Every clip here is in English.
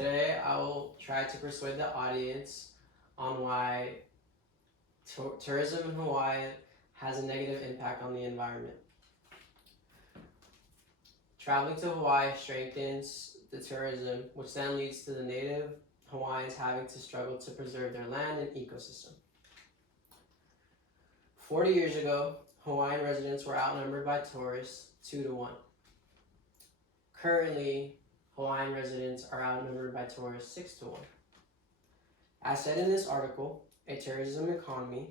Today I will try to persuade the audience on why tourism in Hawaii has a negative impact on the environment. Traveling to Hawaii strengthens the tourism, which then leads to the native Hawaiians having to struggle to preserve their land and ecosystem. 40 years ago, Hawaiian residents were outnumbered by tourists 2 to 1. Currently, Hawaiian residents are outnumbered by tourists 6 to 1. As said in this article, a tourism economy,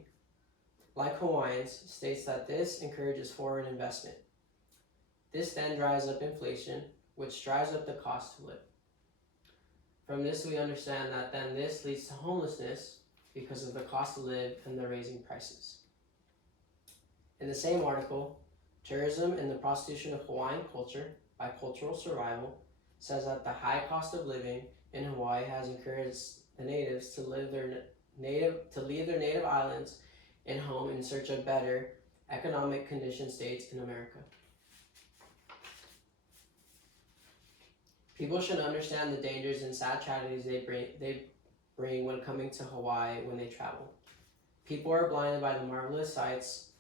like Hawaiians, states that this encourages foreign investment. This then drives up inflation, which drives up the cost to live. From this, we understand that then this leads to homelessness because of the cost to live and the raising prices. In the same article, Tourism and the Prostitution of Hawaiian Culture by Cultural Survival says that the high cost of living in Hawaii has encouraged the natives to leave their native islands and home in search of better economic condition states in America. People should understand the dangers and sad tragedies they bring when coming to Hawaii when they travel. People are blinded by the marvelous sights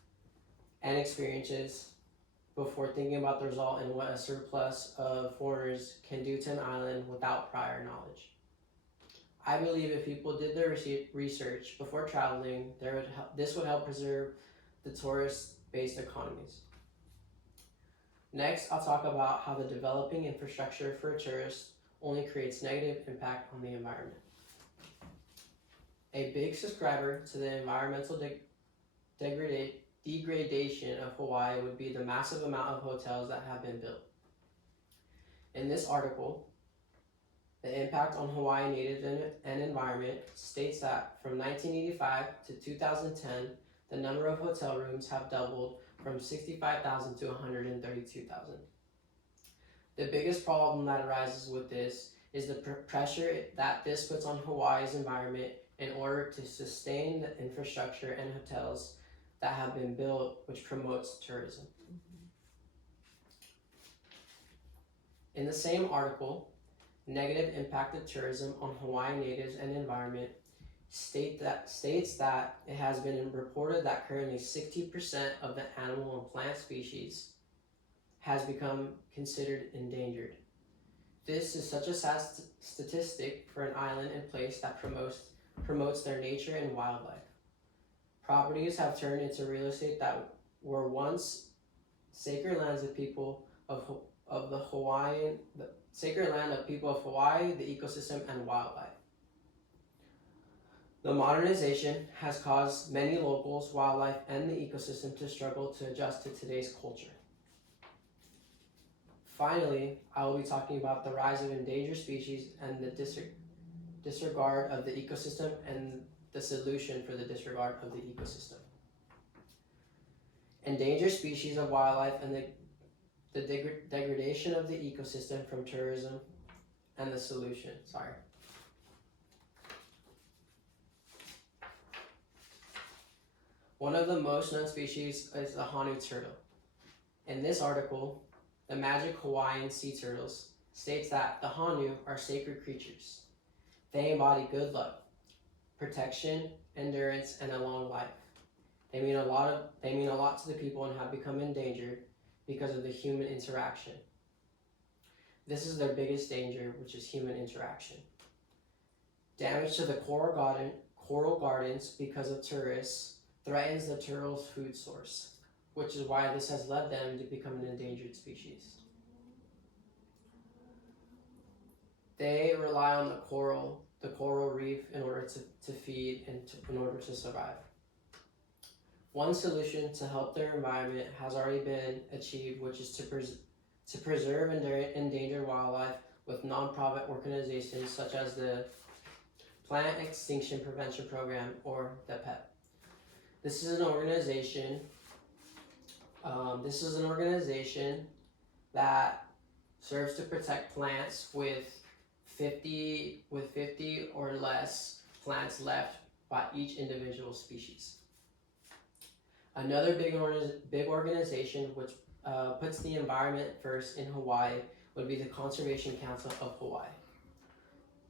and experiences before thinking about the result and what a surplus of foreigners can do to an island without prior knowledge. I believe if people did their research before traveling, this would help preserve the tourist-based economies. Next, I'll talk about how the developing infrastructure for tourists only creates negative impact on the environment. A big subscriber to the environmental degradation of Hawaii would be the massive amount of hotels that have been built. In this article, the impact on Hawaii natives and environment states that from 1985 to 2010, the number of hotel rooms have doubled from 65,000 to 132,000. The biggest problem that arises with this is the pressure that this puts on Hawaii's environment in order to sustain the infrastructure and hotels that have been built, which promotes tourism. In the same article, Negative Impact of Tourism on Hawaiian Natives and Environment states that it has been reported that currently 60% of the animal and plant species has become considered endangered. This is such a sad statistic for an island and place that promotes their nature and wildlife. Properties have turned into real estate that were once sacred lands of people of the Hawaiian, the sacred land of people of Hawaii, the ecosystem, and wildlife. The modernization has caused many locals, wildlife, and the ecosystem to struggle to adjust to today's culture. Finally, I will be talking about the rise of endangered species and the disregard of the ecosystem and the solution for the disregard of the ecosystem. Endangered species of wildlife and the degradation of the ecosystem from tourism and the solution. One of the most known species is the Honu turtle. In this article, the Magic Hawaiian Sea Turtles states that the Honu are sacred creatures. They embody good luck, protection, endurance, and a long life. They mean a lot to the people and have become endangered because of the human interaction. This is their biggest danger, which is human interaction. Damage to the coral gardens because of tourists threatens the turtle's food source, which is why this has led them to become an endangered species. They rely on the coral reef in order to feed and in order to survive. One solution to help their environment has already been achieved, which is to preserve endangered wildlife with nonprofit organizations such as the Plant Extinction Prevention Program, or the PEP. This is an organization that serves to protect plants with 50 or less plants left by each individual species. Another big organization which puts the environment first in Hawaii would be the Conservation Council of Hawaii.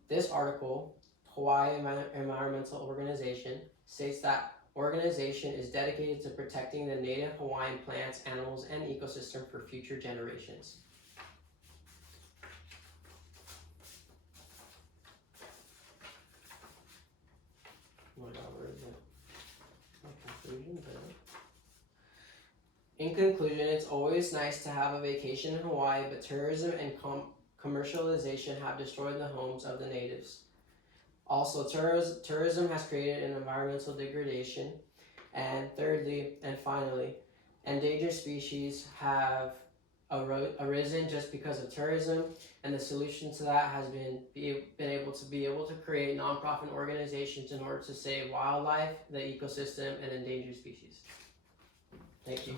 This article, Hawaii Environmental Organization, states that organization is dedicated to protecting the native Hawaiian plants, animals, and ecosystem for future generations. In conclusion, it's always nice to have a vacation in Hawaii, but tourism and commercialization have destroyed the homes of the natives. Also, tourism has created an environmental degradation. And thirdly, and finally, endangered species have arisen just because of tourism, and the solution to that has been able to create nonprofit organizations in order to save wildlife, the ecosystem, and endangered species. Thank you.